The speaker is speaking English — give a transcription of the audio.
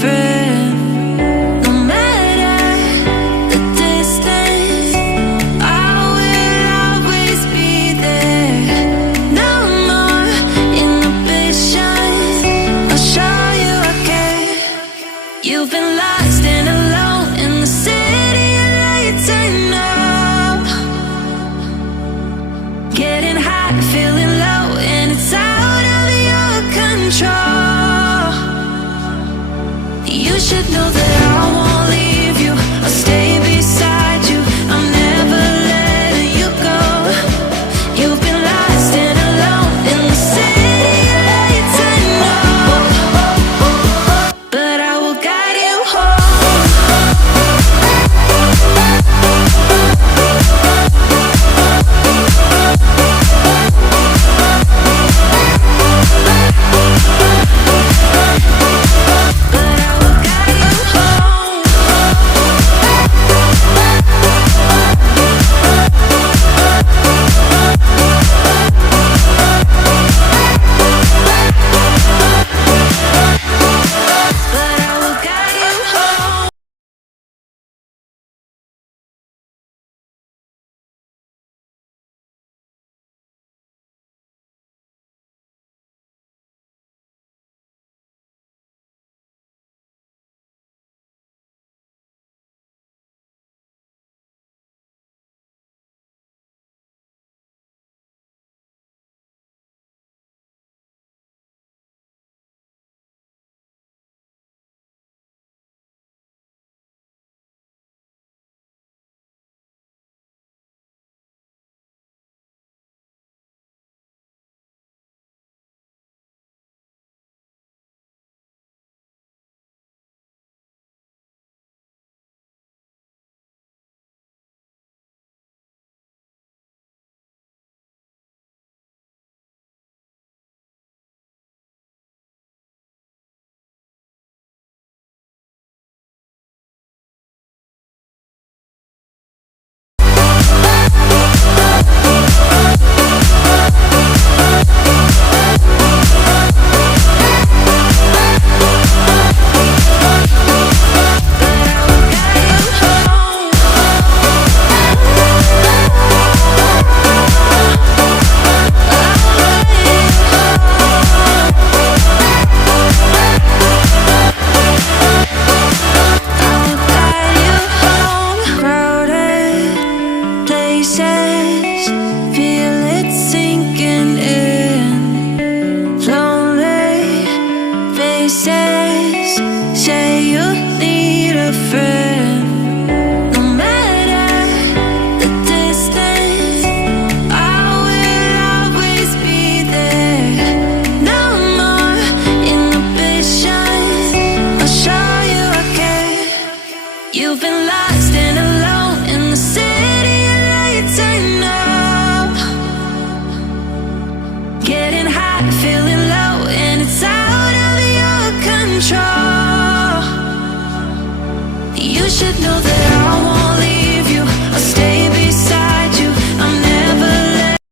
friend. No matter the distance, I will always be there. No more inhibitions, I'll show you I care. You've been lost and alone in the city of lights I know. Getting high, feeling low, and it's out of your control. You should know that I won't leave you. I'll stay beside you. I'm never letting you go. You've been lost and alone in the city of lights I know. But I will guide you home. You've been lost and alone in the city of lights I know. Getting high, feeling low, and it's out of your control.